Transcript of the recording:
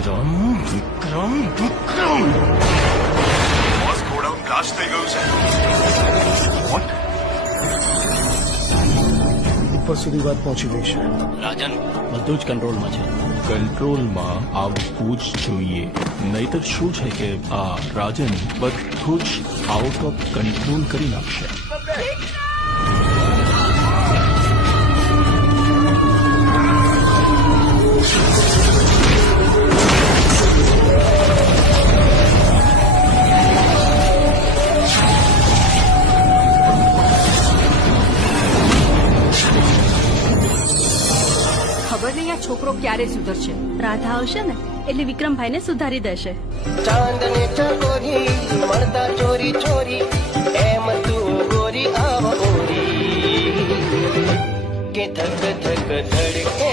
વિક્રમ વિક્રમ વિક્રમ boss godown blast થઈ ગયું છે. વોટ? ઉપર સુધી વાત પહોંચી ગઈ છે. રાજન બધું જ કંટ્રોલમાં છે. કંટ્રોલમાં આવવું જ જોઈએ, નહીતર શું છે કે આ રાજન બધું જ આઉટ ઓફ કંટ્રોલ કરી નાખશે. ખબર નહીં આ છોકરો ક્યારે સુધરશે. રાધા આવશે ને એટલે વિક્રમભાઈને સુધારી દેશે. ચાંદને ચકોરી મળતા ચોરી ચોરી એમ તું ગોરી આવ ગોરી કે ધક ધક ધડકે